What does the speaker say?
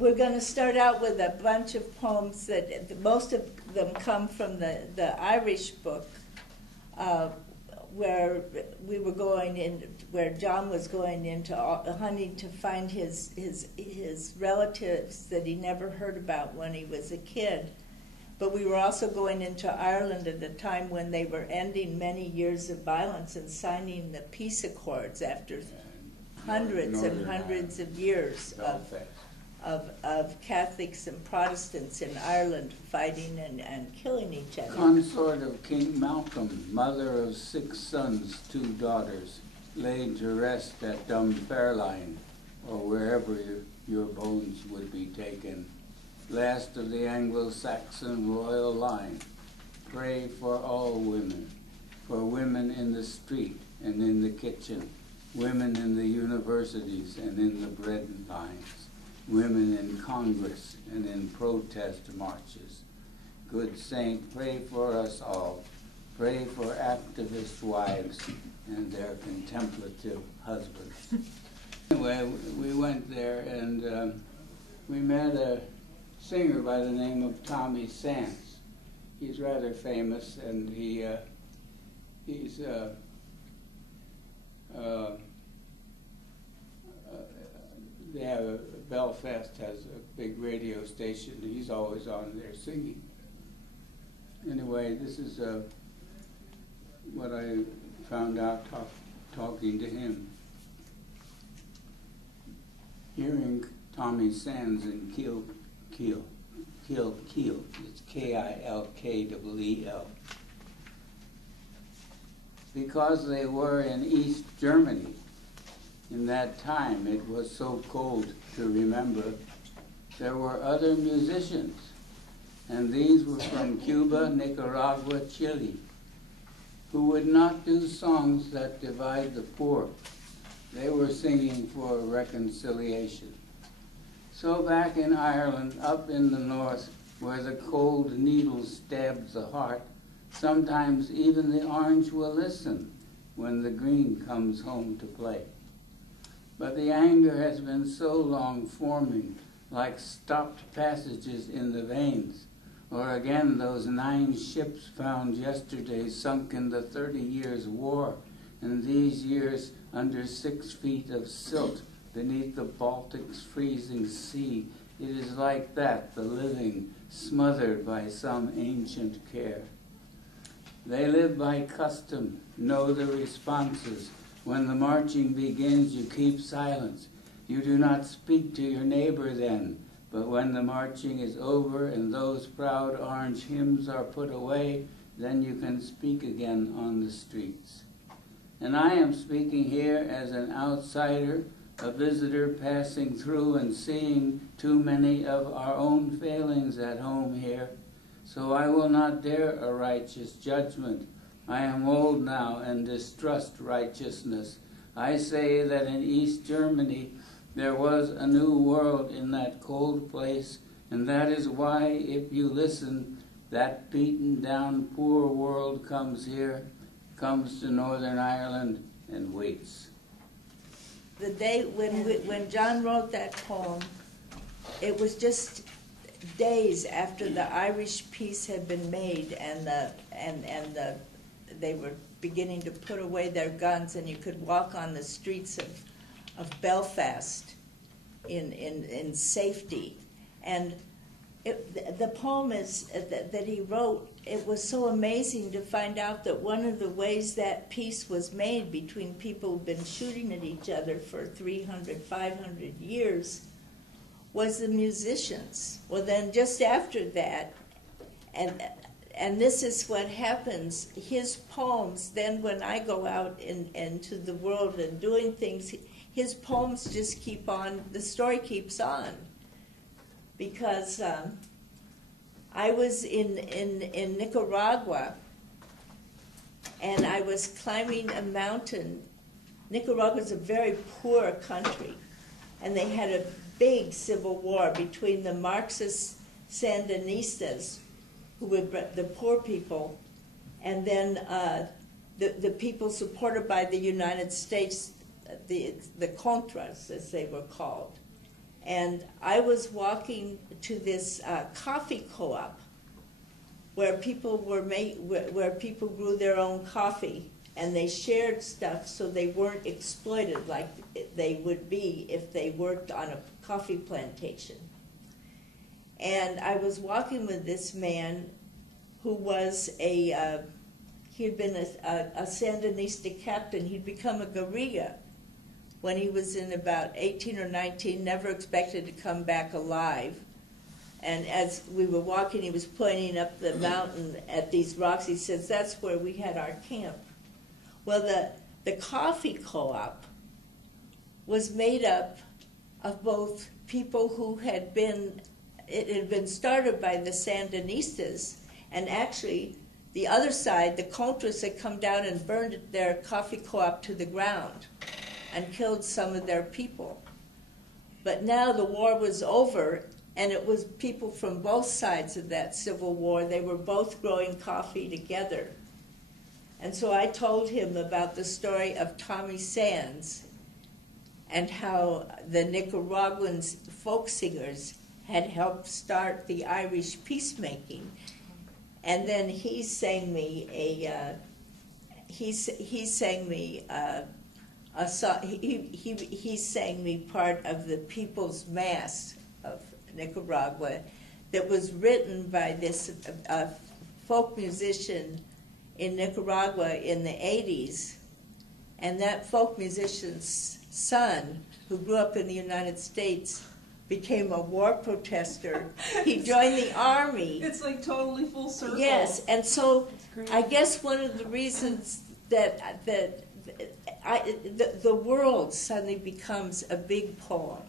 we're going to start out with a bunch of poems that most of them come from the Irish book, where we were going in, where John was going into hunting to find his relatives that he never heard about when he was a kid. But we were also going into Ireland at a time when they were ending many years of violence and signing the peace accords after hundreds and hundreds of years of Catholics and Protestants in Ireland fighting and killing each other. Consort of King Malcolm, mother of 6 sons, 2 daughters, laid to rest at Dunfermline, or wherever your bones would be taken. Last of the Anglo-Saxon royal line, pray for all women, for women in the street and in the kitchen, women in the universities and in the bread lines, women in Congress and in protest marches. Good saint, pray for us all. Pray for activist wives and their contemplative husbands. Anyway, we went there and we met a singer by the name of Tommy Sands. He's rather famous, and Belfast has a big radio station. He's always on there singing. Anyway, this is what I found out talking to him. Hearing Tommy Sands in Kiel. It's Kilkeel. Because they were in East Germany. In that time, it was so cold to remember. There were other musicians, and these were from Cuba, Nicaragua, Chile, who would not do songs that divide the poor. They were singing for reconciliation. So back in Ireland, up in the north, where the cold needle stabs the heart, sometimes even the orange will listen when the green comes home to play. But the anger has been so long forming, like stopped passages in the veins, or again those 9 ships found yesterday sunk in the 30 Years' War, and these years under 6 feet of silt beneath the Baltic's freezing sea. It is like that, the living, smothered by some ancient care. They live by custom, know the responses. When the marching begins, you keep silence. You do not speak to your neighbor then, but when the marching is over and those proud orange hymns are put away, then you can speak again on the streets. And I am speaking here as an outsider, a visitor passing through and seeing too many of our own failings at home here. So I will not dare a righteous judgment. I am old now and distrust righteousness. I say that in East Germany there was a new world in that cold place, and that is why, if you listen, that beaten down poor world comes here, comes to Northern Ireland and waits. The day when John wrote that poem, it was just days after the Irish peace had been made, and they were beginning to put away their guns, and you could walk on the streets of Belfast in safety. And the poem that he wrote, it was so amazing to find out that one of the ways that peace was made between people who've been shooting at each other for 300, 500 years was the musicians. Well, then just after that, and this is what happens, his poems, then when I go out into the world and doing things, his poems just keep on, the story keeps on. Because I was in Nicaragua, and I was climbing a mountain. Nicaragua is a very poor country, and they had a big civil war between the Marxist Sandinistas, who were the poor people, and then the people supported by the United States, the Contras, as they were called. And I was walking to this coffee co-op where people where people grew their own coffee, and they shared stuff so they weren't exploited like they would be if they worked on a coffee plantation. And I was walking with this man who was he had been a Sandinista captain. He'd become a guerrilla when he was in about 18 or 19, never expected to come back alive. And as we were walking, he was pointing up the mountain at these rocks. He says, that's where we had our camp. Well, the coffee co-op was made up of both people who had been, it had been started by the Sandinistas, and actually the other side, the Contras, had come down and burned their coffee co-op to the ground and killed some of their people. But now the war was over, and it was people from both sides of that civil war. They were both growing coffee together. And so I told him about the story of Tommy Sands and how the Nicaraguan folk singers had helped start the Irish peacemaking. And then he sang me he sang me part of the People's Mass of Nicaragua that was written by this folk musician in Nicaragua in the 80s. And that folk musician's son, who grew up in the United States, became a war protester. He joined the army. It's like totally full circle. Yes, and so I guess one of the reasons that the world suddenly becomes a big poem